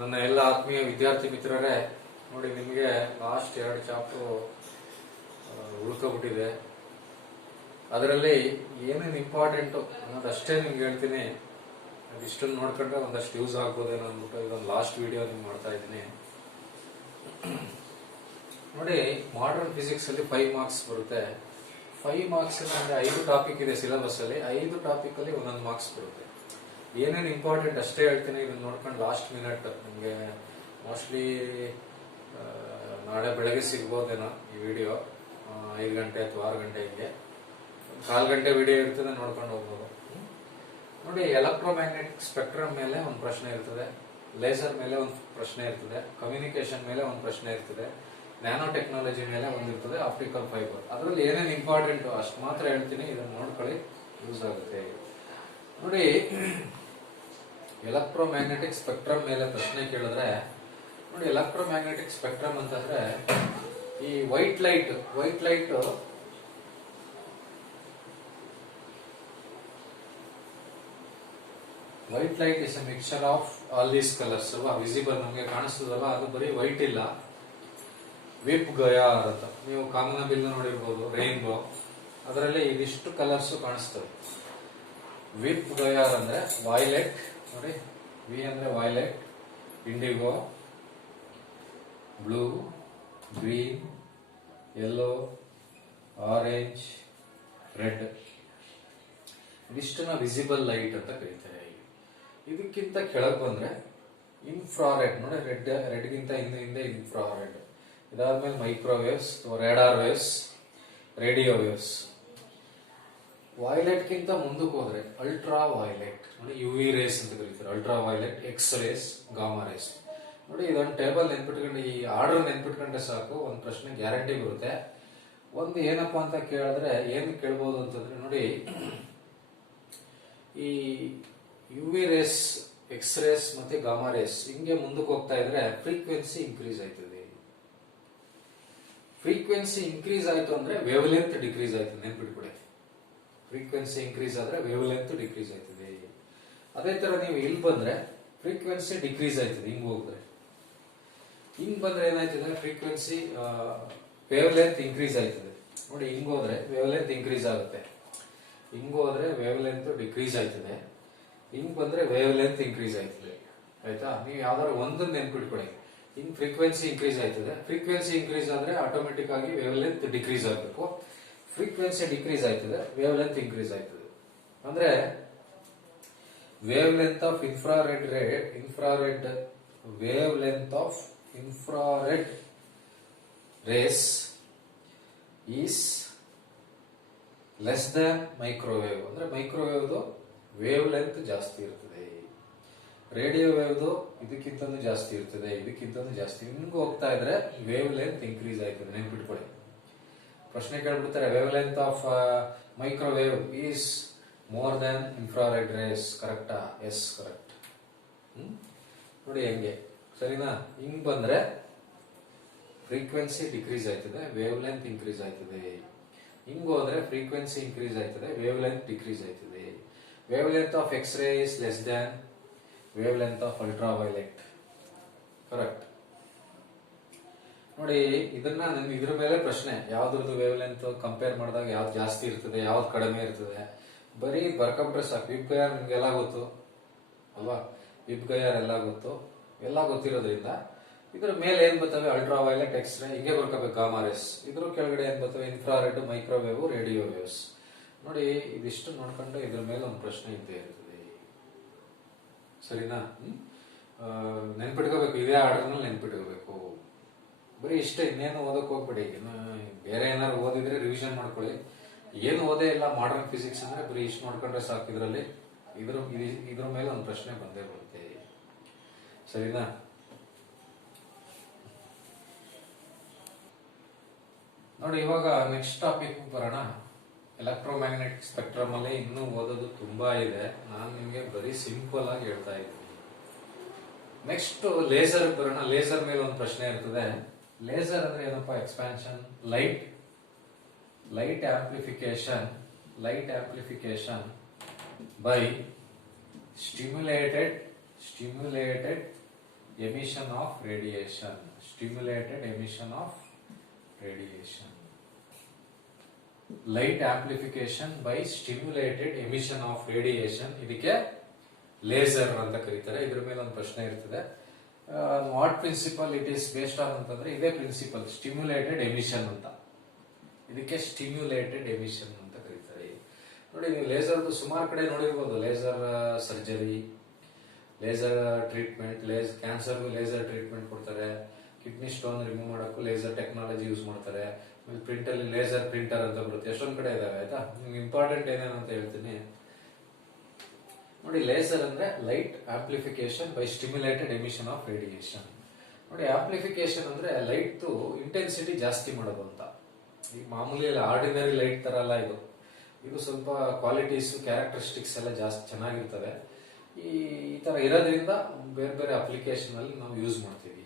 ನನ್ನ ಎಲ್ಲ ಆತ್ಮೀಯ ವಿದ್ಯಾರ್ಥಿ ಮಿತ್ರರೇ, ನೋಡಿ ನಿಮಗೆ ಲಾಸ್ಟ್ 2 ಚಾಪ್ಟರ್ ಉಳ್ಕೊಬಿಟ್ಟಿದೆ. ಅದರಲ್ಲಿ ಏನೇನು ಇಂಪಾರ್ಟೆಂಟು ಅನ್ನೋದಷ್ಟೇ ನಿಮ್ಗೆ ಹೇಳ್ತೀನಿ. ಅದಿಷ್ಟನ್ನು ನೋಡ್ಕೊಂಡ್ರೆ ಒಂದಷ್ಟು ಯೂಸ್ ಆಗ್ಬೋದೇನೋ ಅಂದ್ಬಿಟ್ಟು ಇದೊಂದು ಲಾಸ್ಟ್ ವಿಡಿಯೋ ನಿಮ್ಗೆ ಮಾಡ್ತಾ ಇದ್ದೀನಿ. ನೋಡಿ, ಮಾಡರ್ನ್ ಫಿಸಿಕ್ಸ್ ಅಲ್ಲಿ 5 ಮಾರ್ಕ್ಸ್ ಬರುತ್ತೆ. 5 ಮಾರ್ಕ್ಸ್ ಅಂದ್ರೆ 5 ಟಾಪಿಕ್ ಇದೆ ಸಿಲೆಬಸ್ ಅಲ್ಲಿ. 5 ಟಾಪಿಕ್ ಅಲ್ಲಿ ಒಂದೊಂದು ಮಾರ್ಕ್ಸ್ ಬರುತ್ತೆ. ಏನೇನು ಇಂಪಾರ್ಟೆಂಟ್ ಅಷ್ಟೇ ಹೇಳ್ತೀನಿ. ಇದನ್ನ ನೋಡ್ಕೊಂಡು ಲಾಸ್ಟ್ ಮಿನಿಟ್ ನಿಮಗೆ ಮೋಸ್ಟ್ಲಿ ನಾಳೆ ಬೆಳಗ್ಗೆ ಸಿಗ್ಬೋದೇನೋ ಈ ವಿಡಿಯೋ. 5 ಗಂಟೆ ಅಥವಾ 6 ಗಂಟೆ ಹಿಂಗೆ 1/4 ಗಂಟೆ ವಿಡಿಯೋ ಇರ್ತದೆ, ನೋಡ್ಕೊಂಡು ಹೋಗ್ಬೋದು. ನೋಡಿ, ಎಲೆಕ್ಟ್ರೋಮ್ಯಾಗ್ನೆಟಿಕ್ ಸ್ಪೆಕ್ಟ್ರಮ್ ಮೇಲೆ ಒಂದು ಪ್ರಶ್ನೆ ಇರ್ತದೆ, ಲೇಸರ್ ಮೇಲೆ ಒಂದು ಪ್ರಶ್ನೆ ಇರ್ತದೆ, ಕಮ್ಯುನಿಕೇಶನ್ ಮೇಲೆ ಒಂದು ಪ್ರಶ್ನೆ ಇರ್ತದೆ, ನ್ಯಾನೋ ಟೆಕ್ನಾಲಜಿ ಮೇಲೆ ಒಂದಿರ್ತದೆ, ಆಪ್ಟಿಕಲ್ ಫೈಬರ್. ಅದರಲ್ಲಿ ಏನೇನು ಇಂಪಾರ್ಟೆಂಟ್ ಅಷ್ಟು ಮಾತ್ರ ಹೇಳ್ತೀನಿ. ಇದನ್ನು ನೋಡ್ಕೊಳ್ಳಿ, ಯೂಸ್ ಆಗುತ್ತೆ. ನೋಡಿ, ಎಲೆಕ್ಟ್ರೋಮ್ಯಾಗ್ನೆಟಿಕ್ ಸ್ಪೆಕ್ಟ್ರಮ್ ಮೇಲೆ ಪ್ರಶ್ನೆ ಕೇಳಿದ್ರೆ, ನೋಡಿ ಎಲೆಕ್ಟ್ರೋಮ್ಯಾಗ್ನೆಟಿಕ್ ಸ್ಪೆಕ್ಟ್ರಮ್ ಅಂತಂದ್ರೆ ಈ white light is A mixture of all these colours ಅಲ್ವಾ. ವಿಸಿಬಲ್ ನಮಗೆ ಕಾಣಿಸ್ತದಲ್ಲ, ಅದು ಬರೀ ವೈಟ್ ಇಲ್ಲ, ವಿಪ್ ಗಯಾರ್ ಅಂತ ನೀವು ಕಾಮನ ಬಿಲ್ ನೋಡಿರ್ಬೋದು, ರೈನ್ಬೋ. ಅದರಲ್ಲಿ ಇದಿಷ್ಟು ಕಲರ್ಸ್ ಕಾಣಿಸ್ತವೆ. ವಿಪ್ ಗಯಾರ್ ಅಂದ್ರೆ ವೈಲೆಟ್, ನೋಡಿ ವಿ ಅಂದ್ರೆ violet, indigo, blue, green, yellow, orange, red. ಇದಿಷ್ಟನ್ನ ವಿಸಿಬಲ್ ಲೈಟ್ ಅಂತ ಕರೀತಾರೆ. ಇದಕ್ಕಿಂತ ಕೆಳಗೆ ಬಂದ್ರೆ ಇನ್ಫ್ರಾರೆಡ್, ನೋಡಿ ರೆಡ್ಗಿಂತ ಹಿಂದೆ ಇನ್ಫ್ರಾರೆಡ್. ಇದಾದ್ಮೇಲೆ microwaves, radar waves, radio waves. Violet ಗಿಂತ ಮುಂದಕ್ಕೆ ಹೋದ್ರೆ ಅಲ್ಟ್ರಾ ವೈಲೆಟ್, ನೋಡಿ ಯುವಿ ರೇಸ್ ಅಂತ ಕರೀತಾರೆ. Ultraviolet, X rays, gamma rays. ನೋಡಿ, ಇದೊಂದು ಟೇಬಲ್ ನೆನ್ಪಿಟ್ಕೊಂಡು, ಈ ಆರ್ಡರ್ ನೆನ್ಪಿಟ್ಕೊಂಡ್ರೆ ಸಾಕು, ಒಂದು ಪ್ರಶ್ನೆ ಗ್ಯಾರಂಟಿ ಬರುತ್ತೆ. ಒಂದು ಏನಪ್ಪಾ ಅಂತ ಕೇಳಿದ್ರೆ ಏನು ಕೇಳ್ಬೋದು ಅಂತಂದ್ರೆ, ನೋಡಿ ಈ ಯುವಿ ರೇಸ್, ಎಕ್ಸ್ ರೇಸ್ ಮತ್ತೆ ಗಾಮಾ ರೇಸ್ ಹಿಂಗೆ ಮುಂದಕ್ಕೆ ಹೋಗ್ತಾ ಇದ್ರೆ ಫ್ರೀಕ್ವೆನ್ಸಿ ಇನ್ಕ್ರೀಸ್ ಆಯ್ತದೆ. ಫ್ರೀಕ್ವೆನ್ಸಿ ಇನ್ಕ್ರೀಸ್ ಆಯ್ತು ಅಂದ್ರೆ ವೇವ್ ಲೆಂತ್ ಡಿಕ್ರೀಸ್ ಆಯ್ತದೆ, ನೆನ್ಪಿಟ್ಕೊಡಿ. ಫ್ರೀಕ್ವೆನ್ಸಿ ಇನ್ಕ್ರೀಸ್ ಆದ್ರೆ ವೇವ್ ಲೆಂತ್ ಡಿಕ್ರೀಸ್ ಆಯ್ತದೆ. ಅದೇ ತರ ನೀವು ಇಲ್ಲಿ ಬಂದ್ರೆ ಫ್ರೀಕ್ವೆನ್ಸಿ ಡಿಕ್ರೀಸ್ ಆಯ್ತದೆ. ಹಿಂಗ್ ಹೋದ್ರೆ, ಹಿಂಗ್ ಬಂದ್ರೆ ಏನಾಯ್ತದೆ, ಫ್ರೀಕ್ವೆನ್ಸಿ ವೇವ್ ಲೆಂತ್ ಇನ್ಕ್ರೀಸ್ ಆಯ್ತದೆ. ನೋಡಿ, ಹಿಂಗ್ ಹೋದ್ರೆ ವೇವ್ ಲೆಂತ್ ಇನ್ಕ್ರೀಸ್ ಆಗುತ್ತೆ, ಹಿಂಗ್ ಹೋದ್ರೆ ವೇವ್ ಲೆಂತ್ ಡಿಕ್ರೀಸ್ ಆಯ್ತದೆ, ಹಿಂಗ್ ಬಂದ್ರೆ ವೇವ್ ಲೆಂತ್ ಇನ್ಕ್ರೀಸ್ ಆಯ್ತದೆ. ಆಯ್ತಾ? ನೀವು ಯಾವ್ದಾದ್ರು ಒಂದನ್ನು ನೆನ್ಪಿಟ್ಕೊಳ್ಳಿ. ಹಿಂಗ್ ಫ್ರೀಕ್ವೆನ್ಸಿ ಇನ್ಕ್ರೀಸ್ ಆಯ್ತದೆ. ಫ್ರೀಕ್ವೆನ್ಸಿ ಇನ್ಕ್ರೀಸ್ ಆದ್ರೆ ಆಟೋಮೆಟಿಕ್ ಆಗಿ ವೇವ್ ಲೆಂತ್ ಡಿಕ್ರೀಸ್ ಆಗಬೇಕು. ಫ್ರೀಕ್ವೆನ್ಸಿ ಡಿಕ್ರೀಸ್ ಆಯ್ತದೆ, ವೇವ್ ಲೆಂತ್ ಇನ್ಕ್ರೀಸ್ ಆಯ್ತದೆ. ಅಂದ್ರೆ wave length of infrared wave length of infrared race is less than microwave. ಅಂದ್ರೆ ಮೈಕ್ರೋವೇವ್ದು ವೇವ್ ಲೆಂತ್ ಜಾಸ್ತಿ ಇರ್ತದೆ, ರೇಡಿಯೋ ವೇವ್ದು ಇದಕ್ಕಿಂತನೂ ಜಾಸ್ತಿ ಇರ್ತದೆ, ಇದಕ್ಕಿಂತನೂ ಜಾಸ್ತಿ. ಹಿಂಗ್ ಹೋಗ್ತಾ ಇದ್ರೆ ವೇವ್ ಲೆಂತ್ ಇನ್ಕ್ರೀಸ್ ಆಯ್ತದೆ, ನೆನ್ಪಿಟ್ಕೊಳ್ಳಿ. ಪ್ರಶ್ನೆ ಕೇಳ್ಬಿಡ್ತಾರೆ, wavelength of microwave is more than infrared rays. ಕರೆಕ್ಟಾ? Yes, correct. ನೋಡಿ ಹೆಂಗೆ, ಸರಿನಾ? ಹಿಂಗ್ ಬಂದ್ರೆ ಫ್ರೀಕ್ವೆನ್ಸಿ ಡಿಕ್ರೀಸ್ ಆಯ್ತದೆ, ವೇವ್ ಲೆಂತ್ ಇನ್ಕ್ರೀಸ್ ಆಯ್ತದೆ. ಹಿಂಗ್ ಹೋದ್ರೆ ಫ್ರೀಕ್ವೆನ್ಸಿ ಇನ್ಕ್ರೀಸ್ ಆಯ್ತದೆ, ವೇವ್ ಲೆಂತ್ ಡಿಕ್ರೀಸ್ ಆಯ್ತದೆ. Wavelength of X ray is less than wavelength of ultraviolet. Correct. ನೋಡಿ, ಇದನ್ನ ನಮ್ಗೆ ಇದ್ರ ಮೇಲೆ ಪ್ರಶ್ನೆ, ಯಾವ್ದ್ರದ್ದು ವೇವ್ ಲೆಂತ್ ಕಂಪೇರ್ ಮಾಡಿದಾಗ ಯಾವ್ದು ಜಾಸ್ತಿ ಇರ್ತದೆ, ಯಾವ್ದು ಕಡಿಮೆ ಇರ್ತದೆ, ಬರೀ ಬರ್ಕೊಂಡ್ರೆ ಸಾಕು. ವಿಪ್ ಗಯಾರ್ ನಿಮ್ಗೆಲ್ಲ ಗೊತ್ತು ಅಲ್ವಾ? ವಿಪ್ ಗಯಾರ್ ಎಲ್ಲ ಗೊತ್ತು, ಎಲ್ಲ ಗೊತ್ತಿರೋದ್ರಿಂದ ಇದ್ರ ಮೇಲೆ ಏನ್ ಬರ್ತವೆ, ಅಲ್ಟ್ರಾ ವೈಲೆಟ್, ಎಕ್ಸ್ ರೇ, ಹಿಂಗೆ ಬರ್ಕೋಬೇಕು. Gamma race. ಇದ್ರ ಕೆಳಗಡೆ ಏನ್ ಬರ್ತವೆ, ಇನ್ಫ್ರಾರೆಡ್, ಮೈಕ್ರೋವೇವ್, ರೇಡಿಯೋ ವೇವ್ಸ್. ನೋಡಿ, ಇದಿಷ್ಟು ನೋಡ್ಕೊಂಡು ಇದ್ರ ಮೇಲೆ ಒಂದು ಪ್ರಶ್ನೆ ಇದ್ದೇ ಇರ್ತದೆ. ಸರಿನಾ? ನೆನ್ಪಿಟ್ಕೋಬೇಕು, ಇದೇ ಆರ್ಡರ್ನಲ್ಲಿ ನೆನ್ಪಿಟ್ಕೋಬೇಕು. ಬರೀ ಇಷ್ಟೇ, ಇನ್ನೇನು ಓದಕ್ ಹೋಗ್ಬೇಡಿ. ಬೇರೆ ಏನಾದ್ರು ಓದಿದ್ರೆ ರಿವಿಷನ್ ಮಾಡ್ಕೊಳ್ಳಿ. ಏನು ಓದೇ ಇಲ್ಲ ಮಾಡರ್ನ್ ಫಿಸಿಕ್ಸ್ ಅಂದ್ರೆ ಬರೀ ಇಷ್ಟು ನೋಡ್ಕೊಂಡ್ರೆ ಸಾಕು. ಇದರಲ್ಲಿ ಇದ್ರ ಮೇಲೆ ಒಂದು ಪ್ರಶ್ನೆ ಬಂದೇ ಬರುತ್ತೆ. ಸರಿನಾ? ನೋಡಿ, ಇವಾಗ ನೆಕ್ಸ್ಟ್ ಟಾಪಿಕ್ ಬರೋಣ. ಎಲೆಕ್ಟ್ರೋಮ್ಯಾಗ್ನೆಟಿಕ್ ಸ್ಪೆಕ್ಟ್ರಮ್ ಅಲ್ಲಿ ಇನ್ನೂ ಓದೋದು ತುಂಬಾ ಇದೆ. ನಾನು ನಿಮ್ಗೆ ಬರೀ ಸಿಂಪಲ್ ಆಗಿ ಹೇಳ್ತಾ ಇದ್ದೀನಿ. ನೆಕ್ಸ್ಟ್ ಲೇಸರ್ ಬರೋಣ. ಲೇಸರ್ ಮೇಲೆ ಒಂದು ಪ್ರಶ್ನೆ ಇರ್ತದೆ. ಲೇಸರ್ ಅಂದ್ರೆ ಏನಪ್ಪಾ? Expansion, light amplification by stimulated emission of radiation, stimulated emission of radiation. Light amplification by stimulated emission of radiation, ಇದಕ್ಕೆ ಲೇಸರ್ ಅಂತ ಕರೀತಾರೆ. ಇದ್ರ ಮೇಲೆ ಒಂದು ಪ್ರಶ್ನೆ ಇರ್ತದೆ, what principal it is based on ಅಂತಂದ್ರೆ ಇದೇ ಪ್ರಿನ್ಸಿಪಲ್, ಸ್ಟಿಮ್ಯುಲೇಟೆಡ್ ಎಮಿಷನ್ ಅಂತ. ಇದಕ್ಕೆ ಸ್ಟಿಮ್ಯುಲೇಟೆಡ್ ಎಮಿಷನ್ ಅಂತ ಕರೀತಾರೆ. ನೋಡಿ, ನೀವು ಲೇಸರ್ದು ಸುಮಾರು ಕಡೆ ನೋಡಿರ್ಬೋದು, ಲೇಸರ್ ಸರ್ಜರಿ, ಲೇಸರ್ ಟ್ರೀಟ್ಮೆಂಟ್, ಕ್ಯಾನ್ಸರ್ಗೂ ಲೇಸರ್ ಟ್ರೀಟ್ಮೆಂಟ್ ಕೊಡ್ತಾರೆ, ಕಿಡ್ನಿ ಸ್ಟೋನ್ ರಿಮೂವ್ ಮಾಡೋಕ್ಕೂ ಲೇಸರ್ ಟೆಕ್ನಾಲಜಿ ಯೂಸ್ ಮಾಡ್ತಾರೆ, ಪ್ರಿಂಟ್ ಅಲ್ಲಿ ಲೇಸರ್ ಪ್ರಿಂಟರ್ ಅಂತ ಬರುತ್ತೆ, ಎಷ್ಟೊಂದು ಕಡೆ ಇದಾವೆ. ಆಯ್ತಾ, ನಿಮ್ಗೆ ಇಂಪಾರ್ಟೆಂಟ್ ಏನೇನು ಅಂತ ಹೇಳ್ತೀನಿ ನೋಡಿ. ಲೇಸರ್ ಅಂದ್ರೆ light amplification by stimulated emission of radiation. ನೋಡಿ, ಆಂಪ್ಲಿಫಿಕೇಶನ್ ಅಂದ್ರೆ ಲೈಟ್ ಇಂಟೆನ್ಸಿಟಿ ಜಾಸ್ತಿ ಮಾಡೋದು ಅಂತ. ಈ ಮಾಮೂಲಿ ಆರ್ಡಿನರಿ ಲೈಟ್ ತರ ಅಲ್ಲ ಇದು. ಇದು ಸ್ವಲ್ಪ ಕ್ವಾಲಿಟೀಸ್, ಕ್ಯಾರೆಕ್ಟರಿಸ್ಟಿಕ್ಸ್ ಎಲ್ಲ ಜಾಸ್ತಿ ಚೆನ್ನಾಗಿರ್ತವೆ. ಈ ತರ ಇರೋದ್ರಿಂದ ಬೇರೆ ಬೇರೆ ಅಪ್ಲಿಕೇಶನ್ ಅಲ್ಲಿ ನಾವು ಯೂಸ್ ಮಾಡ್ತೀವಿ.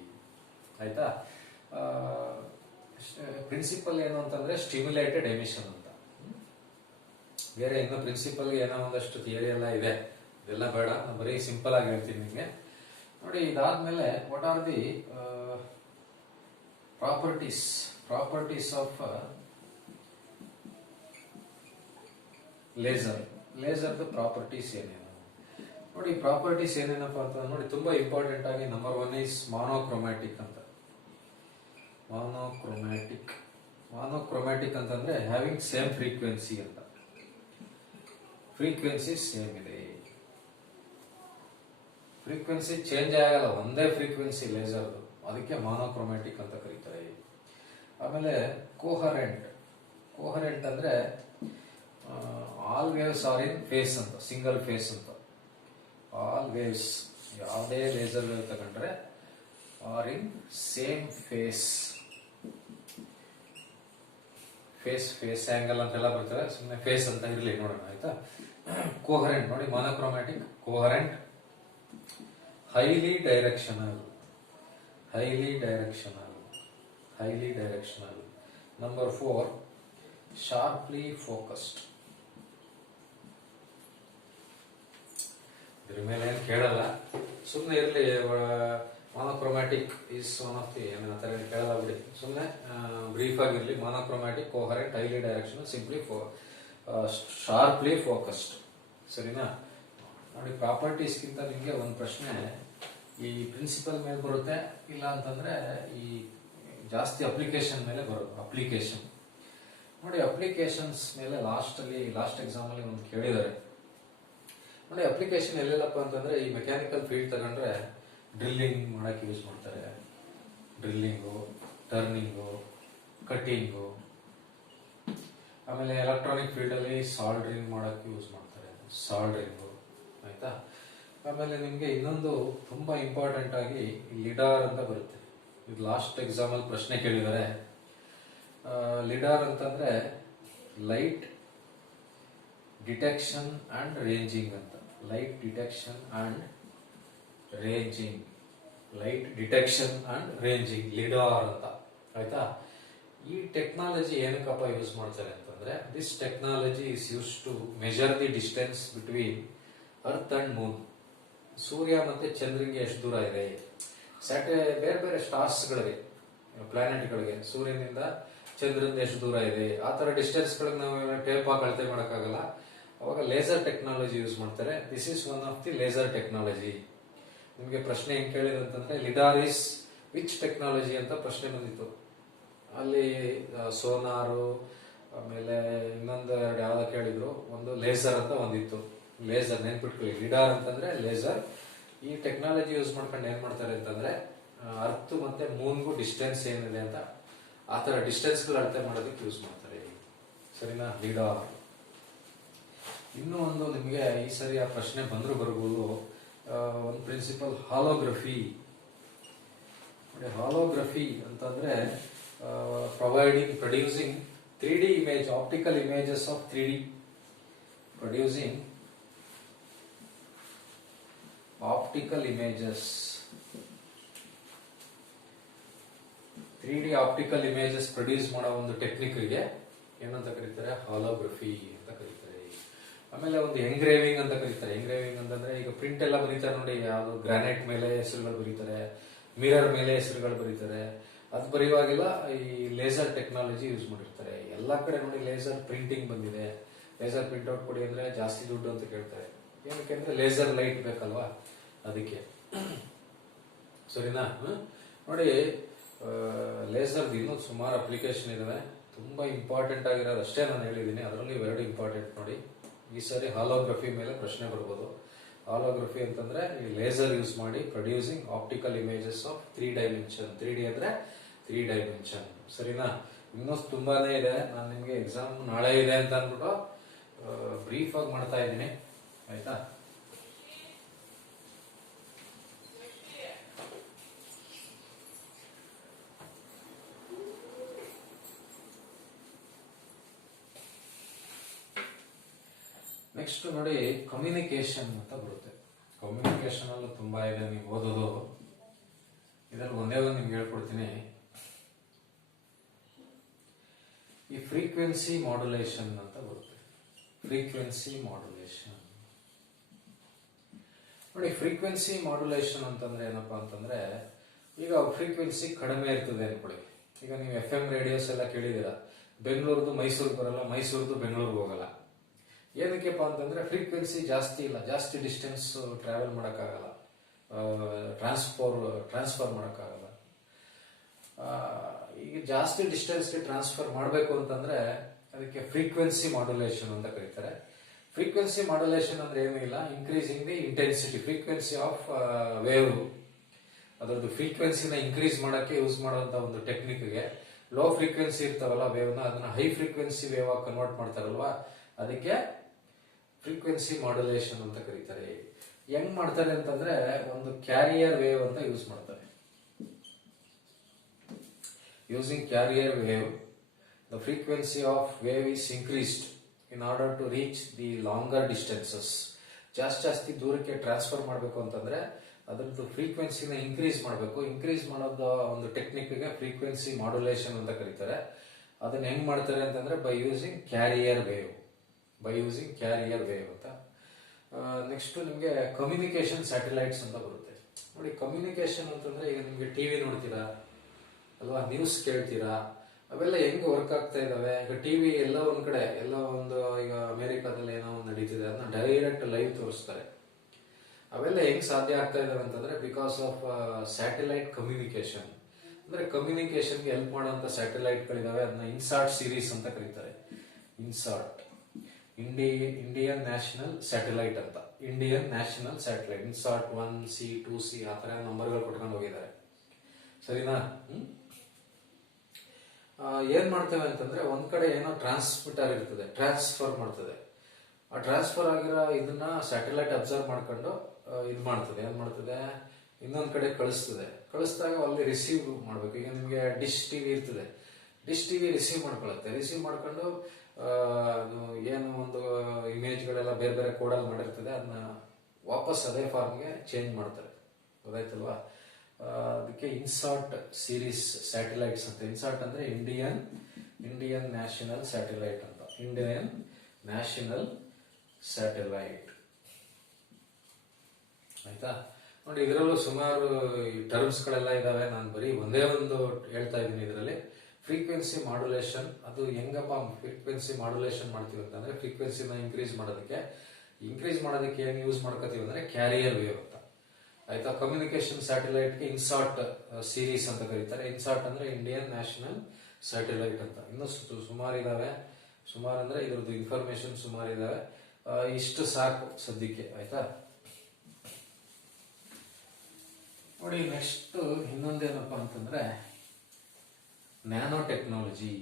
ಆಯ್ತಾ, ಪ್ರಿನ್ಸಿಪಲ್ ಏನು ಅಂತಂದ್ರೆ ಸ್ಟಿಮ್ಯುಲೇಟೆಡ್ ಎಮಿಷನ್ ಅಂತ. ಬೇರೆ ಇನ್ನು ಪ್ರಿನ್ಸಿಪಲ್ ಏನೋ ಒಂದಷ್ಟು ಥಿಯರಿ ಎಲ್ಲ ಇದೆ, ಇದೆಲ್ಲ ಬೇಡ, ನಾನು ಬರೀ ಸಿಂಪಲ್ ಆಗಿ ಹೇಳ್ತೀನಿ ನಿಮಗೆ. ನೋಡಿ, ಇದಾದ್ಮೇಲೆ what are the properties of ಲೇಸರ್ದು ಪ್ರಾಪರ್ಟೀಸ್ ಏನೇನು ನೋಡಿ. ಪ್ರಾಪರ್ಟೀಸ್ ಏನೇನಪ್ಪ ಅಂತ ನೋಡಿ, ತುಂಬಾ ಇಂಪಾರ್ಟೆಂಟ್ ಆಗಿ ನಂಬರ್ 1 ಈಸ್ ಮಾನೋಕ್ರೊಮ್ಯಾಟಿಕ್ ಅಂತ. ಮಾನೋಕ್ರೊಮ್ಯಾಟಿಕ್ ಅಂತಂದ್ರೆ ಹ್ಯಾವಿಂಗ್ ಸೇಮ್ ಫ್ರೀಕ್ವೆನ್ಸಿ ಅಂತ. ಫ್ರೀಕ್ವೆನ್ಸಿ ಸೇಮ್ ಇದೆ, ಫ್ರೀಕ್ವೆನ್ಸಿ ಚೇಂಜ್ ಆಗಲ್ಲ, ಒಂದೇ ಫ್ರೀಕ್ವೆನ್ಸಿ ಲೇಸರ್ದು, ಅದಕ್ಕೆ ಮಾನೋಕ್ರೊಮ್ಯಾಟಿಕ್ ಅಂತ ಕರೀತಾರೆ. ಆಮೇಲೆ ಕೋಹರೆಂಟ್ ಅಂದ್ರೆ all waves are in phase ಅಂತ, ಸಿಂಗಲ್ ಫೇಸ್ ಅಂತ. ಆಲ್ ವೇವ್ಸ್, ಯಾವುದೇ ಲೇಸರ್ ವೇವ್ ತಗೊಂಡ್ರೆ are in same phase angle ಅಂತೆಲ್ಲ ಬರ್ತಾರೆ, ಸುಮ್ಮನೆ ಫೇಸ್ ಅಂತ ಇರಲಿ, ನೋಡೋಣ. ಆಯ್ತಾ, ಕೋಹರೆಂಟ್ ನೋಡಿ, monochromatic, coherent, highly directional. Number 4 sharply focused. ಇದ್ರ ಮೇಲೆ ಏನು ಕೇಳಲ್ಲ, ಸುಮ್ಮನೆ ಇರಲಿ. Monochromatic is one of the, ಏನು ಆ ಥರ ಕೇಳಲ್ಲ ಬಿಡಿ, ಸುಮ್ಮನೆ ಬ್ರೀಫ್ ಆಗಿರಲಿ. Monochromatic, coherent, highly directional, simply sharply focused. ಸರಿನಾ? ನೋಡಿ, ಪ್ರಾಪರ್ಟೀಸ್ಗಿಂತ ನಿಮಗೆ ಒಂದು ಪ್ರಶ್ನೆ ಈ ಪ್ರಿನ್ಸಿಪಲ್ ಮೇಲೆ ಬರುತ್ತೆ, ಇಲ್ಲ ಅಂತಂದ್ರೆ ಈ ಜಾಸ್ತಿ ಅಪ್ಲಿಕೇಶನ್ ಮೇಲೆ ಬರುತ್ತೆ. ನೋಡಿ, ಅಪ್ಲಿಕೇಶನ್ಸ್ ಮೇಲೆ ಲಾಸ್ಟ್ ಎಕ್ಸಾಮ್ ಅಲ್ಲಿ ಒಂದು ಕೇಳಿದ್ದಾರೆ ನೋಡಿ. ಅಪ್ಲಿಕೇಶನ್ ಎಲ್ಲೆಲ್ಲಪ್ಪ ಅಂತಂದ್ರೆ ಈ ಮೆಕ್ಯಾನಿಕಲ್ ಫೀಲ್ಡ್ ತಗೊಂಡ್ರೆ ಡ್ರಿಲ್ಲಿಂಗ್ ಮಾಡಕ್ಕೆ ಯೂಸ್ ಮಾಡ್ತಾರೆ, ಡ್ರಿಲ್ಲಿಂಗು, ಟರ್ನಿಂಗು, ಕಟ್ಟಿಂಗು. ಆಮೇಲೆ ಎಲೆಕ್ಟ್ರಾನಿಕ್ ಫೀಲ್ಡ್ ಅಲ್ಲಿ ಸಾಲ್ಡ್ರಿಂಗ್ ಮಾಡಕ್ಕೆ ಯೂಸ್ ಮಾಡ್ತಾರೆ, ಸಾಲ್ಡ್ರಿಂಗು. ಆಯ್ತಾ, ಆಮೇಲೆ ನಿಮ್ಗೆ ಇನ್ನೊಂದು ತುಂಬಾ ಇಂಪಾರ್ಟೆಂಟ್ ಆಗಿ ಲಿಡಾರ್ ಅಂತ ಬರುತ್ತೆ. ಇದು ಲಾಸ್ಟ್ ಎಕ್ಸಾಮ್ ಅಲ್ಲಿ ಪ್ರಶ್ನೆ ಕೇಳಿದ್ದಾರೆ. ಲಿಡಾರ್ ಅಂತಂದ್ರೆ ಲೈಟ್ ಡಿಟೆಕ್ಷನ್ ಅಂಡ್ ರೇಂಜಿಂಗ್ ಅಂತ. Light detection and ranging, lidar ಅಂತ. ಆಯ್ತಾ, ಈ ಟೆಕ್ನಾಲಜಿ ಏನಕ್ಕಪ್ಪ ಯೂಸ್ ಮಾಡ್ತಾರೆ ಅಂತಂದ್ರೆ, this technology is use to measure the distance between earth and moon. ಸೂರ್ಯ ಮತ್ತೆ ಚಂದ್ರನಿಗೆ ಎಷ್ಟು ದೂರ ಇದೆ, ಬೇರೆ ಬೇರೆ ಸ್ಟಾರ್ಸ್ ಗಳಿಗೆ, ಪ್ಲಾನೆಟ್ ಗಳಿಗೆ ಸೂರ್ಯನಿಂದ ಚಂದ್ರನಿಂದ ಎಷ್ಟು ದೂರ ಇದೆ, ಆ ತರ ಡಿಸ್ಟೆನ್ಸ್ ಗಳಿಗೆ ನಾವು ಟೇಪ್ ಹಾಕಿ ಅಳತೆ ಮಾಡಕ್ಕಾಗಲ್ಲ. ಅವಾಗ ಲೇಸರ್ ಟೆಕ್ನಾಲಜಿ ಯೂಸ್ ಮಾಡ್ತಾರೆ. This is one of the laser technology. ನಿಮಗೆ ಪ್ರಶ್ನೆ ಹೆಂಗ್ ಕೇಳಿದ್ರು ಅಂತಂದ್ರೆ, ಲಿಡಾರ್ ಇಸ್ ವಿಚ್ ಟೆಕ್ನಾಲಜಿ ಅಂತ ಪ್ರಶ್ನೆ ಬಂದಿತ್ತು. ಅಲ್ಲಿ ಸೋನಾರು, ಆಮೇಲೆ ಇನ್ನೊಂದು ಯಾವ್ದು ಕೇಳಿದ್ರು, ಒಂದು ಲೇಸರ್ ಅಂತ ಒಂದಿತ್ತು. ಲೇಸರ್ ನೆನ್ಪಿಟ್ಕೊಳ್ಳಿ, ಲಿಡಾರ್ ಅಂತಂದ್ರೆ ಲೇಸರ್. ಈ ಟೆಕ್ನಾಲಜಿ ಯೂಸ್ ಮಾಡ್ಕೊಂಡು ಏನ್ ಮಾಡ್ತಾರೆ ಅಂತಂದ್ರೆ, ಅರ್ತ್ ಮತ್ತೆ ಮೂನ್ಗೂ ಡಿಸ್ಟೆನ್ಸ್ ಏನಿದೆ ಅಂತ ಆ ತರ ಡಿಸ್ಟೆನ್ಸ್ ಗಳು ಅಳತೆ ಮಾಡೋದಕ್ಕೆ ಯೂಸ್ ಮಾಡ್ತಾರೆ. ಸರಿನಾ? ಲಿಡಾರ್. ಇನ್ನೂ ಒಂದು ನಿಮಗೆ ಈ ಸರಿ ಆ ಪ್ರಶ್ನೆ ಬಂದ್ರು ಬರ್ಬೋದು, ಒಂದು ಪ್ರಿನ್ಸಿಪಲ್ ಹಾಲೋಗ್ರಫಿ. ಹಾಲೋಗ್ರಫಿ ಅಂತಂದ್ರೆ producing 3D image, optical images of 3D, producing optical images, 3D optical images produce ಮಾಡೋ ಒಂದು ಟೆಕ್ನಿಕ್ಗೆ ಏನಂತ ಕರೀತಾರೆ? ಹಾಲೋಗ್ರಫಿ ಅಂತ ಕರೀತಾರೆ. ಆಮೇಲೆ ಒಂದು ಎಂಗ್ರೇವಿಂಗ್ ಅಂತ ಕರೀತಾರೆ. ಎಂಗ್ರೇವಿಂಗ್ ಅಂತಂದ್ರೆ ಈಗ ಪ್ರಿಂಟ್ ಎಲ್ಲ ಬರೀತಾರೆ ನೋಡಿ, ಯಾವುದು ಗ್ರಾನೈಟ್ ಮೇಲೆ ಹೆಸರುಗಳು ಬರೀತಾರೆ, ಮಿರರ್ ಮೇಲೆ ಹೆಸರುಗಳು ಬರೀತಾರೆ. ಅದು ಬರೆಯುವಾಗೆಲ್ಲ ಈ ಲೇಸರ್ ಟೆಕ್ನಾಲಜಿ ಯೂಸ್ ಮಾಡಿರ್ತಾರೆ. ಎಲ್ಲ ಕಡೆ ನೋಡಿ ಲೇಸರ್ ಪ್ರಿಂಟಿಂಗ್ ಬಂದಿದೆ. ಲೇಸರ್ ಪ್ರಿಂಟ್ಔಟ್ ಕೊಡಿ ಅಂದ್ರೆ ಜಾಸ್ತಿ ದುಡ್ಡು ಅಂತ ಕೇಳ್ತಾರೆ. ಏನಕ್ಕೆ ಅಂದ್ರೆ ಲೇಸರ್ ಲೈಟ್ ಬೇಕಲ್ವಾ, ಅದಕ್ಕೆ. ಸರಿನಾ? ನೋಡಿ, ಲೇಸರ್ ಇನ್ನೂ ಸುಮಾರು ಅಪ್ಲಿಕೇಶನ್ ಇದಾವೆ. ತುಂಬಾ ಇಂಪಾರ್ಟೆಂಟ್ ಆಗಿರೋದು ಅಷ್ಟೇ ನಾನು ಹೇಳಿದ್ದೀನಿ. ಅದರಲ್ಲಿ ಇವೆರಡು ಇಂಪಾರ್ಟೆಂಟ್ ನೋಡಿ. ಈ ಸಾರಿ ಹಾಲೋಗ್ರಫಿ ಮೇಲೆ ಪ್ರಶ್ನೆ ಬರ್ಬೋದು. ಹಾಲೋಗ್ರಫಿ ಅಂತಂದ್ರೆ ಈ ಲೇಸರ್ ಯೂಸ್ ಮಾಡಿ producing optical images of 3 dimension. 3D ಅಂದ್ರೆ 3 ಡೈಮೆನ್ಷನ್. ಸರಿನಾ? ಇನ್ನೂ ತುಂಬಾನೇ ಇದೆ. ನಾನು ನಿಮ್ಗೆ ಎಕ್ಸಾಮ್ ನಾಳೆ ಇದೆ ಅಂತ ಅಂದ್ಬಿಟ್ಟು ಬ್ರೀಫ್ ಆಗಿ ಮಾಡ್ತಾ ಇದ್ದೀನಿ. ಆಯ್ತಾ? ನೆಕ್ಸ್ಟ್ ನೋಡಿ, ಕಮ್ಯುನಿಕೇಶನ್ ಅಂತ ಬರುತ್ತೆ. ಕಮ್ಯುನಿಕೇಶನ್ ಅಲ್ಲೂ ತುಂಬಾ ಇದೆ ನೀವು ಓದೋದು. ಇದರಲ್ಲಿ ಒಂದೇ ಒಂದು ನಿಮ್ಗೆ ಹೇಳ್ಕೊಡ್ತೀನಿ. ಈ ಫ್ರೀಕ್ವೆನ್ಸಿ ಮಾಡ್ಯುಲೇಷನ್ ಅಂತ ಬರುತ್ತೆ. ಫ್ರೀಕ್ವೆನ್ಸಿ ಮಾಡ್ಯುಲೇಷನ್ ನೋಡಿ, ಫ್ರೀಕ್ವೆನ್ಸಿ ಮಾಡ್ಯುಲೇಷನ್ ಅಂತಂದ್ರೆ ಏನಪ್ಪಾ ಅಂತಂದ್ರೆ, ಈಗ ಫ್ರೀಕ್ವೆನ್ಸಿ ಕಡಿಮೆ ಇರ್ತದೆ ಅನ್ಕೊಳ್ಳಿ. ಈಗ ನೀವು FM ರೇಡಿಯೋಸ್ ಎಲ್ಲ ಕೇಳಿದೀರಾ, ಬೆಂಗಳೂರ್ದು ಮೈಸೂರಿಗೆ ಬರಲ್ಲ, ಮೈಸೂರ್ದು ಬೆಂಗಳೂರಿಗೆ ಹೋಗಲ್ಲ. ಏನಕ್ಕೆಪ್ಪ ಅಂತಂದ್ರೆ ಫ್ರೀಕ್ವೆನ್ಸಿ ಜಾಸ್ತಿ ಇಲ್ಲ, ಜಾಸ್ತಿ ಡಿಸ್ಟೆನ್ಸ್ ಟ್ರಾವೆಲ್ ಮಾಡೋಕ್ಕಾಗಲ್ಲ, ಟ್ರಾನ್ಸ್ಫರ್ ಮಾಡೋಕ್ಕಾಗಲ್ಲ. ಈಗ ಜಾಸ್ತಿ ಡಿಸ್ಟೆನ್ಸ್ಗೆ ಟ್ರಾನ್ಸ್ಫರ್ ಮಾಡಬೇಕು ಅಂತಂದ್ರೆ ಅದಕ್ಕೆ ಫ್ರೀಕ್ವೆನ್ಸಿ ಮಾಡ್ಯುಲೇಷನ್ ಅಂತ ಕರೀತಾರೆ. ಫ್ರೀಕ್ವೆನ್ಸಿ ಮಾಡ್ಯುಲೇಷನ್ ಅಂದ್ರೆ ಏನೂ ಇಲ್ಲ, increasing the intensity, frequency of wave. ಅದರದ್ದು ಫ್ರೀಕ್ವೆನ್ಸಿನ ಇನ್ಕ್ರೀಸ್ ಮಾಡೋಕ್ಕೆ ಯೂಸ್ ಮಾಡುವಂತ ಒಂದು ಟೆಕ್ನಿಕ್ಗೆ, ಲೋ ಫ್ರೀಕ್ವೆನ್ಸಿ ಇರ್ತಾವಲ್ಲ ವೇವ್ನ, ಅದನ್ನ ಹೈ ಫ್ರೀಕ್ವೆನ್ಸಿ ವೇವ್ ಆಗಿ ಕನ್ವರ್ಟ್ ಮಾಡ್ತಾರಲ್ವಾ, ಅದಕ್ಕೆ ಫ್ರೀಕ್ವೆನ್ಸಿ ಮಾಡ್ಯುಲೇಷನ್ ಅಂತ ಕರೀತಾರೆ. ಹೆಂಗ್ ಮಾಡ್ತಾರೆ ಅಂತಂದ್ರೆ, ಒಂದು ಕ್ಯಾರಿಯರ್ ವೇವ್ ಅಂತ ಯೂಸ್ ಮಾಡ್ತಾರೆ. Using carrier wave, the frequency of wave is increased in order to reach the longer distances. ಜಾಸ್ತಿ ದೂರಕ್ಕೆ ಟ್ರಾನ್ಸ್ಫರ್ ಮಾಡಬೇಕು ಅಂತಂದ್ರೆ ಅದ್ರದ್ದು ಫ್ರೀಕ್ವೆನ್ಸಿನ ಇನ್ಕ್ರೀಸ್ ಮಾಡಬೇಕು. ಇನ್ಕ್ರೀಸ್ ಮಾಡೋದು ಒಂದು ಟೆಕ್ನಿಕ್ಗೆ ಫ್ರೀಕ್ವೆನ್ಸಿ ಮಾಡ್ಯುಲೇಷನ್ ಅಂತ ಕರೀತಾರೆ. ಅದನ್ನ ಹೆಂಗ್ ಮಾಡ್ತಾರೆ ಅಂತಂದ್ರೆ ಬೈ ಯೂಸಿಂಗ್ ಕ್ಯಾರಿಯರ್ ವೇವ್ ಅಂತ. ನೆಕ್ಸ್ಟ್ ನಿಮ್ಗೆ ಕಮ್ಯುನಿಕೇಶನ್ ಸ್ಯಾಟಲೈಟ್ಸ್ ಅಂತ ಬರುತ್ತೆ. ನೋಡಿ, ಕಮ್ಯುನಿಕೇಶನ್ ಅಂತಂದ್ರೆ ಈಗ ನಿಮ್ಗೆ ಟಿವಿ ನೋಡ್ತೀರಾ ಅಲ್ವಾ, ನ್ಯೂಸ್ ಕೇಳ್ತೀರಾ, ಅವೆಲ್ಲ ಹೆಂಗ್ ವರ್ಕ್ ಆಗ್ತಾ ಇದಾವೆ. ಈಗ ಟಿವಿ ಎಲ್ಲ ಒಂದ್ ಕಡೆ, ಎಲ್ಲ ಒಂದು ಈಗ ಅಮೆರಿಕಾದಲ್ಲಿ ಏನೋ ಒಂದು ನಡೀತಿದೆ, ಅದನ್ನ ಡೈರೆಕ್ಟ್ ಲೈವ್ ತೋರಿಸ್ತಾರೆ. ಅವೆಲ್ಲ ಹೆಂಗ್ ಸಾಧ್ಯ ಆಗ್ತಾ ಇದಾವೆ ಅಂತಂದ್ರೆ ಬಿಕಾಸ್ ಆಫ್ ಸ್ಯಾಟಲೈಟ್ ಕಮ್ಯುನಿಕೇಶನ್. ಅಂದ್ರೆ ಕಮ್ಯುನಿಕೇಶನ್ಗೆ ಹೆಲ್ಪ್ ಮಾಡುವಂತ ಸ್ಯಾಟಲೈಟ್ಗಳಿದಾವೆ. ಅದನ್ನ ಇನ್ಸಾಟ್ ಸೀರೀಸ್ ಅಂತ ಕರೀತಾರೆ. ಇನ್ಸಾಟ್, ಇಂಡಿಯನ್ ನ್ಯಾಷನಲ್ ಸ್ಯಾಟಲೈಟ್ ಅಂತ. Indian national satellite INSAT 1C 2C ಆ ತರ ನಂಬರ್ಗಳು ಕೊಟ್ಕೊಂಡು ಹೋಗಿದ್ದಾರೆ. ಸರಿನಾ? ಏನ್ ಮಾಡ್ತೇವೆ ಅಂತಂದ್ರೆ, ಒಂದ್ ಕಡೆ ಏನೋ ಟ್ರಾನ್ಸ್ಮಿಟರ್ ಇರ್ತದೆ, ಟ್ರಾನ್ಸ್ಫರ್ ಮಾಡ್ತದೆ. ಆ ಟ್ರಾನ್ಸ್ಫರ್ ಆಗಿರೋ ಇದನ್ನ ಸ್ಯಾಟಲೈಟ್ ಅಬ್ಸರ್ವ್ ಮಾಡ್ಕೊಂಡು ಇದು ಮಾಡ್ತದೆ. ಏನ್ ಮಾಡ್ತದೆ, ಇನ್ನೊಂದ್ ಕಡೆ ಕಳಿಸಿದಾಗ ಅಲ್ಲಿ ರಿಸೀವ್ ಮಾಡ್ಬೇಕು. ಈಗ ನಿಮ್ಗೆ ಡಿಶ್ ಟಿವಿ ಇರ್ತದೆ, ಡಿಶ್ ಟಿವಿ ರಿಸೀವ್ ಮಾಡ್ಕೊಳುತ್ತೆ. ರಿಸೀವ್ ಮಾಡ್ಕೊಂಡು ಏನು ಒಂದು ಇಮೇಜ್ಗಳೆಲ್ಲ ಬೇರೆ ಬೇರೆ ಕೋಡಲ್ಲಿ ಮಾಡಿರ್ತದೆ, ಅದನ್ನ ವಾಪಸ್ ಅದೇ ಫಾರ್ಮ್ಗೆ ಚೇಂಜ್ ಮಾಡ್ತಾರೆ. ಗೊತ್ತಾಯ್ತಲ್ವಾ? ಅದಕ್ಕೆ ಇನ್ಸಾಟ್ ಸೀರೀಸ್ ಸ್ಯಾಟಲೈಟ್ಸ್ ಅಂತ. ಇನ್ಸಾಟ್ ಅಂದ್ರೆ ಇಂಡಿಯನ್ ನ್ಯಾಷನಲ್ ಸ್ಯಾಟಲೈಟ್ ಅಂತ. Indian national satellite. ಆಯ್ತಾ? ನೋಡಿ, ಇದರಲ್ಲೂ ಸುಮಾರು ಟರ್ಮ್ಸ್ ಗಳೆಲ್ಲ ಇದಾವೆ. ನಾನು ಬರೀ ಒಂದೇ ಒಂದು ಹೇಳ್ತಾ ಇದ್ದೀನಿ ಇದರಲ್ಲಿ. ಫ್ರೀಕ್ವೆನ್ಸಿ ಮಾಡ್ಯುಲೇಷನ್, ಅದು ಹೆಂಗಪ್ಪ ಫ್ರೀಕ್ವೆನ್ಸಿ ಮಾಡ್ಯುಲೇಷನ್ ಮಾಡ್ತೀವಿ ಅಂತಂದ್ರೆ, ಫ್ರೀಕ್ವೆನ್ಸಿನ ಇನ್ಕ್ರೀಸ್ ಮಾಡೋದಕ್ಕೆ ಏನ್ ಯೂಸ್ ಮಾಡ್ಕೋತೀವಿ ಅಂದ್ರೆ ಕ್ಯಾರಿಯರ್ ವೇವ್ ಅಂತ. ಆಯ್ತಾ? ಕಮ್ಯುನಿಕೇಶನ್ ಸ್ಯಾಟಲೈಟ್ಗೆ ಇನ್ಸಾಟ್ ಸೀರೀಸ್ ಅಂತ ಕರೀತಾರೆ. ಇನ್ಸಾಟ್ ಅಂದ್ರೆ ಇಂಡಿಯನ್ ನ್ಯಾಷನಲ್ ಸ್ಯಾಟಲೈಟ್ ಅಂತ. ಇನ್ನೂ ಸುಮಾರು ಇದಾವೆ. ಸುಮಾರು ಅಂದ್ರೆ ಇದ್ರದ್ದು ಇನ್ಫಾರ್ಮೇಶನ್ ಸುಮಾರು ಇದಾವೆ. ಇಷ್ಟು ಸಾಕು ಸದ್ಯಕ್ಕೆ. ಆಯ್ತಾ? ನೋಡಿ, ನೆಕ್ಸ್ಟ್ ಇನ್ನೊಂದೇನಪ್ಪ ಅಂತಂದ್ರೆ ನ್ಯಾನೋ ಟೆಕ್ನಾಲಜಿ.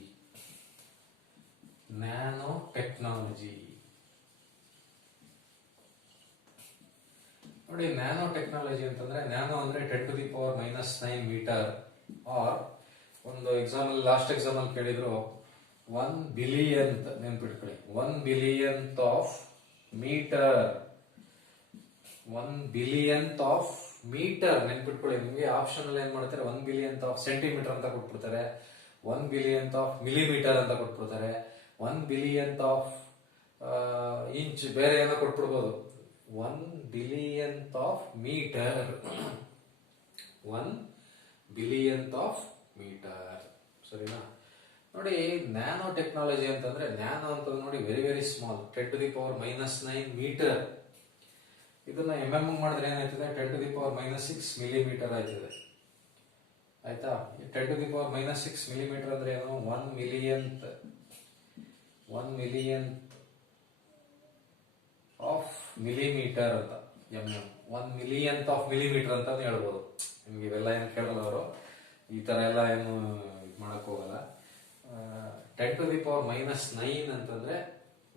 ನೋಡಿ, ನ್ಯಾನೋ ಟೆಕ್ನಾಲಜಿ ಅಂತಂದ್ರೆ, ನ್ಯಾನೋ ಅಂದ್ರೆ 10⁻⁻⁹ ಮೀಟರ್. ಆರ್ ಒಂದು ಎಕ್ಸಾಂಪಲ್, ಲಾಸ್ಟ್ ಎಕ್ಸಾಂಪಲ್ ಕೇಳಿದ್ರು 1 ಬಿಲಿಯನ್ ನೆನ್ಪಿಟ್ಕೊಳ್ಳಿ. 1 billion of metre. 1 billion of metre ನೆನ್ಪಿಟ್ಕೊಳ್ಳಿ. ನಿಮ್ಗೆ ಆಪ್ಷನ್ ಅಲ್ಲಿ ಏನ್ ಮಾಡ್ತಾರೆ, 1 ಬಿಲಿಯನ್ ಆಫ್ ಸೆಂಟಿಮೀಟರ್ ಅಂತ ಕೊಟ್ಬಿಡ್ತಾರೆ, 1 ಬಿಲಿಯನ್ ಆಫ್ ಮಿಲಿಮೀಟರ್ ಅಂತ ಕೊಟ್ಬಿಡ್ತಾರೆ, 1 ಬಿಲಿಯನ್ ಆಫ್ ಇಂಚ್ ಬೇರೆ ಏನೋ ಕೊಟ್ಬಿಡ್ಬೋದು. 1 ಬಿಲಿಯನ್ ಮೀಟರ್, 1 ಬಿಲಿಯನ್ ಮೀಟರ್. ಸರಿನಾ? ನೋಡಿ, ನ್ಯಾನೋ ಟೆಕ್ನಾಲಜಿ ಅಂತಂದ್ರೆ, ನ್ಯಾನೋ ಅಂತಂದ್ರೆ ನೋಡಿ ವೆರಿ ವೆರಿ ಸ್ಮಾಲ್, 10⁻⁹ ಮೀಟರ್. ಇದನ್ನ ಮಾಡಿದ್ರೆ ಏನಾಯ್ತದೆ, 10⁻⁻6 ಮಿಲಿಮೀಟರ್ ಆಯ್ತದೆ. ಆಯ್ತಾ? 10⁻⁻6 ಮಿಲಿಮೀಟರ್ ಅಂದ್ರೆ ಏನು? 1 ಮಿಲಿಯನ್ ಆಫ್ ಮಿಲಿಮೀಟರ್ ಅಂತ, 1 ಮಿಲಿಯನ್ ಆಫ್ ಮಿಲಿಮೀಟರ್ ಅಂತ ಹೇಳ್ಬೋದು. ನಿಮ್ಗೆ ಇವೆಲ್ಲ ಏನು ಕೇಳಲ್ಲ ಅವರು, ಈ ತರ ಎಲ್ಲ ಏನು ಮಾಡಕ್ ಹೋಗಲ್ಲ. 10⁻⁹ ಅಂತಂದ್ರೆ,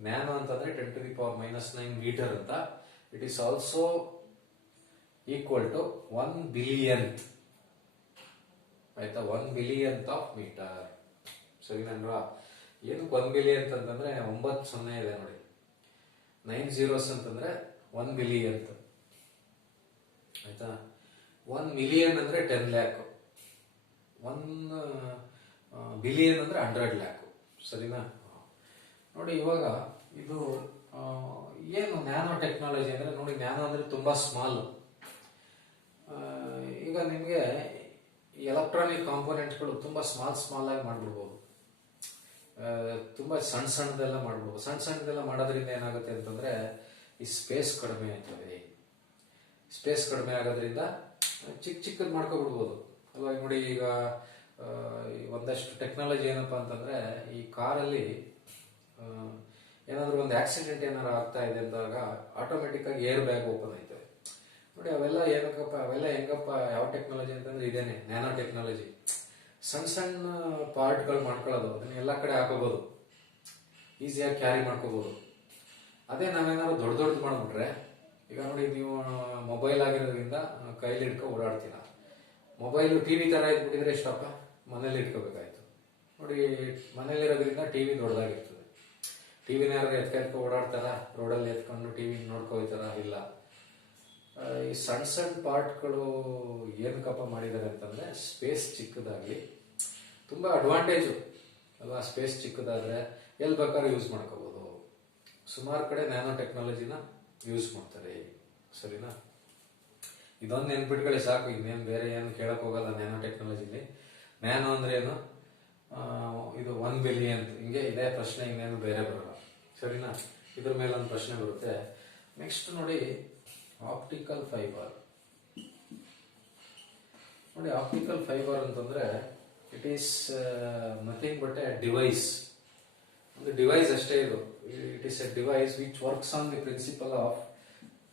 ನ್ಯಾನೋ ಅಂತಂದ್ರೆ 10⁻⁹ ಮೀಟರ್ ಅಂತ. It is also equal to 1 billion. ಆಯ್ತಾ? 1 ಬಿಲಿಯನ್ ಆಫ್ ಮೀಟರ್. ಸರಿನಲ್ವಾ? ಏನಕ್ಕೆ 1 ಬಿಲಿಯನ್ ಅಂತಂದ್ರೆ 9 0 ಇದೆ ನೋಡಿ, 9 zeros ಅಂತಂದ್ರೆ 1 ಬಿಲಿಯನ್. ಆಯ್ತಾ? 1 ಮಿಲಿಯನ್ ಅಂದ್ರೆ 10 lakh, 1 ಬಿಲಿಯನ್ ಅಂದ್ರೆ 100 lakh. ಸರಿನಾ? ನೋಡಿ, ಇವಾಗ ಇದು ಏನು ನ್ಯಾನೋ ಟೆಕ್ನಾಲಜಿ ಅಂದ್ರೆ, ನೋಡಿ ನ್ಯಾನೋ ಅಂದ್ರೆ ತುಂಬಾ ಸ್ಮಾಲ್. ಈಗ ನಿಮ್ಗೆ ಎಲೆಕ್ಟ್ರಾನಿಕ್ ಕಾಂಪೋನೆಂಟ್ಗಳು ತುಂಬಾ ಸ್ಮಾಲ್ ಆಗಿ ಮಾಡ್ಬಿಡ್ಬೋದು, ತುಂಬಾ ಸಣ್ಣದೆಲ್ಲ ಮಾಡ್ಬೋದು. ಸಣ್ಣದೆಲ್ಲ ಮಾಡೋದ್ರಿಂದ ಏನಾಗುತ್ತೆ ಅಂತಂದ್ರೆ, ಈ ಸ್ಪೇಸ್ ಕಡಿಮೆ ಆಗ್ತದೆ. ಸ್ಪೇಸ್ ಕಡಿಮೆ ಆಗೋದ್ರಿಂದ ಚಿಕ್ಕದ್ ಮಾಡ್ಕೊಬಿಡ್ಬೋದು ಅಲ್ವಾ? ನೋಡಿ, ಈಗ ಒಂದಷ್ಟು ಟೆಕ್ನಾಲಜಿ ಏನಪ್ಪಾ ಅಂತಂದ್ರೆ, ಈ ಕಾರಲ್ಲಿ ಏನಾದ್ರು ಒಂದು ಆಕ್ಸಿಡೆಂಟ್ ಏನಾರು ಆಗ್ತಾ ಇದೆ ಅಂದಾಗ ಆಟೋಮೆಟಿಕ್ ಆಗಿ ಏರ್ ಬ್ಯಾಗ್ ಓಪನ್ ಆಯ್ತದೆ. ನೋಡಿ, ಅವೆಲ್ಲ ಏನಕ್ಕಪ್ಪ, ಅವೆಲ್ಲ ಹೆಂಗಪ್ಪ, ಯಾವ ಟೆಕ್ನಾಲಜಿ ಅಂತಂದ್ರೆ ಇದೇನೆ, ನ್ಯಾನೋ ಟೆಕ್ನಾಲಜಿ. ಸಣ್ಣ ಪಾರ್ಟ್ಗಳು ಮಾಡ್ಕೊಳ್ಳೋದು, ಅದನ್ನ ಎಲ್ಲ ಕಡೆ ಹಾಕೋಬಹುದು, ಈಸಿಯಾಗಿ ಕ್ಯಾರಿ ಮಾಡ್ಕೋಬಹುದು. ಅದೇ ನಾವೇನಾದ್ರು ದೊಡ್ಡದು ಮಾಡ್ಬಿಟ್ರೆ, ಈಗ ನೋಡಿ, ನೀವು ಮೊಬೈಲ್ ಆಗಿರೋದ್ರಿಂದ ಕೈಲಿ ಹಿಡ್ಕೊ ಓಡಾಡ್ತೀರ. ಮೊಬೈಲ್ ಟಿವಿ ತರ ಇದ್ಬಿಟ್ಟಿದ್ರೆ ಎಷ್ಟಪ್ಪ, ಮನೇಲಿ ಇಟ್ಕೋಬೇಕಾಯ್ತು. ನೋಡಿ, ಮನೇಲಿರೋದ್ರಿಂದ ಟಿವಿ ದೊಡ್ಡದಾಗಿರ್ತದೆ. ಟಿವಿನ ಯಾರು ಎತ್ಕೊಂಡ್ಕೊ ಓಡಾಡ್ತಾರ? ರೋಡಲ್ಲಿ ಎತ್ಕೊಂಡು ಟಿವಿ ನೋಡ್ಕೋತಾರ? ಇಲ್ಲ. ಈ ಸಣ್ಣ ಪಾರ್ಟ್ಗಳು ಏನಕ್ಕಪ್ಪ ಮಾಡಿದ್ದಾರೆ ಅಂತಂದ್ರೆ, ಸ್ಪೇಸ್ ಚಿಕ್ಕದಾಗ್ಲಿ, ತುಂಬಾ ಅಡ್ವಾಂಟೇಜು ಅಲ್ವಾ? ಸ್ಪೇಸ್ ಚಿಕ್ಕದಾದ್ರೆ ಎಲ್ಲಿ ಬೇಕಾದ್ರೂ ಯೂಸ್ ಮಾಡ್ಕೋಬಹುದು. ಸುಮಾರು ಕಡೆ ನ್ಯಾನೋ ಟೆಕ್ನಾಲಜಿನ ಯೂಸ್ ಮಾಡ್ತಾರೆ. ಸರಿನಾ? ಇದೊಂದು ನೆನ್ಪಿಟ್ಕೊಳ್ಳಿ ಸಾಕು, ಇನ್ನೇನು ಬೇರೆ ಏನು ಕೇಳಕ್ ಹೋಗಲ್ಲ ನ್ಯಾನೋ ಟೆಕ್ನಾಲಜಿಲಿ. ನ್ಯಾನೋ ಅಂದ್ರೆ ಏನು, ಇದು 1 ಬಿಲಿಯನ್, ಹಿಂಗೆ ಇದೇ ಪ್ರಶ್ನೆ, ಇನ್ನೇನು ಬೇರೆ ಬರಲ್ಲ. ಸರಿನಾ? ಇದ್ರ ಮೇಲೆ ಒಂದು ಪ್ರಶ್ನೆ ಬರುತ್ತೆ. ನೆಕ್ಸ್ಟ್ ನೋಡಿ, ಆಪ್ಟಿಕಲ್ ಫೈಬರ್. ನೋಡಿ, ಆಪ್ಟಿಕಲ್ ಫೈಬರ್ ಅಂತಂದ್ರೆ it is nothing but a device. ಒಂದು ಡಿವೈಸ್ ಅಷ್ಟೇ ಇದು. It is a device which works on the principle of,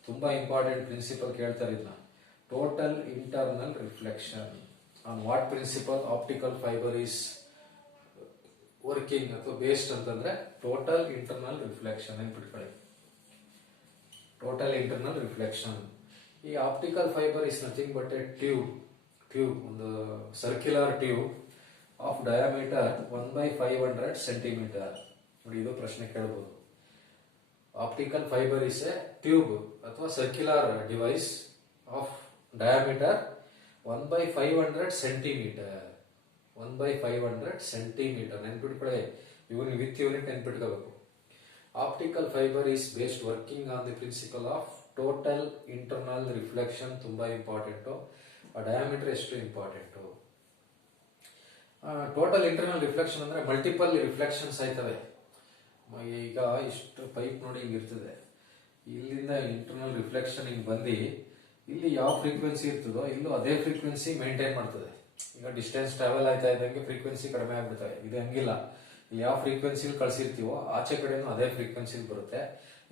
ತುಂಬಾ ಇಂಪಾರ್ಟೆಂಟ್ ಪ್ರಿನ್ಸಿಪಲ್ ಕೇಳ್ತಾರೆ ಇದನ್ನ, total internal reflection. On what principle optical fibre is working ಅಥವಾ based ಅಂತಂದ್ರೆ, total internal reflection. ನೆನ್ಪಿಟ್ಕೊಳ್ಳಿ, total internal reflection. ಈ optical fibre is nothing but a tube, ಒಂದು circular tube of diameter 1/500 centimetre. ನೋಡಿ, ಇದು ಪ್ರಶ್ನೆ ಕೇಳಬಹುದು. Optical fibre is a tube ಅಥವಾ circular device of diameter 1/500 centimetre. 1/500 centimetre. ನೆನ್ಪಿಟ್ಕೊಳ್ಳಿ, ಇವನ್ ವಿತ್ ಯೂನಿಟ್ ನೆನ್ಪಿಟ್ಕೋಬೇಕು. Optical fibre is based working on the principle of total internal reflection. ತುಂಬಾ important. ಆ diameter ಎಷ್ಟು ಇಂಪಾರ್ಟೆಂಟು. ಟೋಟಲ್ ಇಂಟರ್ನಲ್ ರಿಫ್ಲೆಕ್ಷನ್ ಅಂದ್ರೆ multiple reflections ಆಯ್ತವೆ. ಈಗ ಇಷ್ಟು ಪೈಪ್ ನೋಡಿ ಹಿಂಗ್ ಇರ್ತದೆ, ಇಲ್ಲಿಂದ ಇಂಟರ್ನಲ್ ರಿಫ್ಲೆಕ್ಷನ್ ಹಿಂಗ್ ಬಂದು ಇಲ್ಲಿ ಯಾವ ಫ್ರೀಕ್ವೆನ್ಸಿ ಇರ್ತದೋ ಇಲ್ಲೂ ಅದೇ ಫ್ರೀಕ್ವೆನ್ಸಿ ಮೇಂಟೈನ್ ಮಾಡ್ತದೆ. ಈಗ ಡಿಸ್ಟೆನ್ಸ್ ಟ್ರಾವೆಲ್ ಆಯ್ತಾ ಇದ್ದಂಗೆ ಫ್ರೀಕ್ವೆನ್ಸಿ ಕಡಿಮೆ ಆಗ್ಬಿಡ್ತವೆ. ಇದು ಹಂಗಿಲ್ಲ, ಇಲ್ಲಿ ಯಾವ ಫ್ರೀಕ್ವೆನ್ಸಿ ಕಳ್ಸಿರ್ತೀವೋ ಆಚೆ ಕಡೆನೂ ಅದೇ ಫ್ರೀಕ್ವೆನ್ಸಿ ಬರುತ್ತೆ.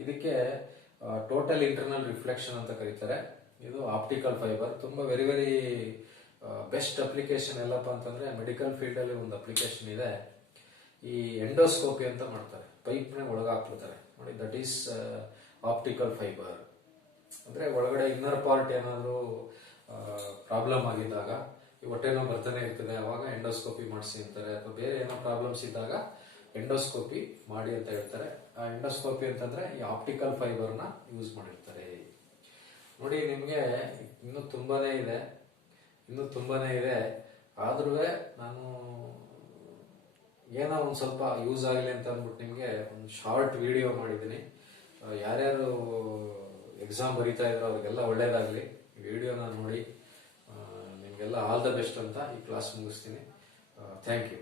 ಇದಕ್ಕೆ ಟೋಟಲ್ ಇಂಟರ್ನಲ್ ರಿಫ್ಲೆಕ್ಷನ್ ಅಂತ ಕರೀತಾರೆ. ಇದು ಆಪ್ಟಿಕಲ್ ಫೈಬರ್ ತುಂಬಾ ವೆರಿ ವೆರಿ ಬೆಸ್ಟ್ ಅಪ್ಲಿಕೇಶನ್. ಎಲ್ಲಪ್ಪ ಅಂತಂದ್ರೆ ಮೆಡಿಕಲ್ ಫೀಲ್ಡ್ ಅಲ್ಲಿ ಒಂದು ಅಪ್ಲಿಕೇಶನ್ ಇದೆ, ಈ ಎಂಡೋಸ್ಕೋಪಿ ಅಂತ ಮಾಡ್ತಾರೆ, ಪೈಪ್ ನ ಒಳಗೆ ಹಾಕ್ಬಿಡ್ತಾರೆ ನೋಡಿ, ದಟ್ ಈಸ್ ಆಪ್ಟಿಕಲ್ ಫೈಬರ್. ಅಂದ್ರೆ ಒಳಗಡೆ ಇನ್ನರ್ ಪಾರ್ಟ್ ಏನಾದ್ರು ಪ್ರಾಬ್ಲಮ್ ಆಗಿದ್ದಾಗ, ಈ ಹೊಟ್ಟೆ ನೋವು ಬರ್ತಾನೆ ಇರ್ತದೆ, ಅವಾಗ ಎಂಡೋಸ್ಕೋಪಿ ಮಾಡಿಸಿ ಅಂತಾರೆ. ಅಥವಾ ಬೇರೆ ಏನೋ ಪ್ರಾಬ್ಲಮ್ಸ್ ಇದ್ದಾಗ ಎಂಡೋಸ್ಕೋಪಿ ಮಾಡಿ ಅಂತ ಹೇಳ್ತಾರೆ. ಆ ಎಂಡೋಸ್ಕೋಪಿ ಅಂತಂದ್ರೆ ಈ ಆಪ್ಟಿಕಲ್ ಫೈಬರ್ ನ ಯೂಸ್ ಮಾಡಿರ್ತಾರೆ. ನೋಡಿ, ನಿಮ್ಗೆ ಇನ್ನೂ ತುಂಬಾನೇ ಇದೆ. ಆದ್ರೂ ನಾನು ಏನೋ ಒಂದು ಸ್ವಲ್ಪ ಯೂಸ್ ಆಗಲಿ ಅಂತ ಅಂದ್ಬಿಟ್ಟು ನಿಮಗೆ ಒಂದು ಶಾರ್ಟ್ ವಿಡಿಯೋ ಮಾಡಿದ್ದೀನಿ. ಯಾರ್ಯಾರು ಎಕ್ಸಾಮ್ ಬರೀತಾ ಇದ್ರು ಅವ್ರಿಗೆಲ್ಲ ಒಳ್ಳೇದಾಗಲಿ. ವಿಡಿಯೋನ ನೋಡಿ ನಿಮಗೆಲ್ಲ ಆಲ್ ದ ಬೆಸ್ಟ್ ಅಂತ ಈ ಕ್ಲಾಸ್ ಮುಗಿಸ್ತೀನಿ. Thank you.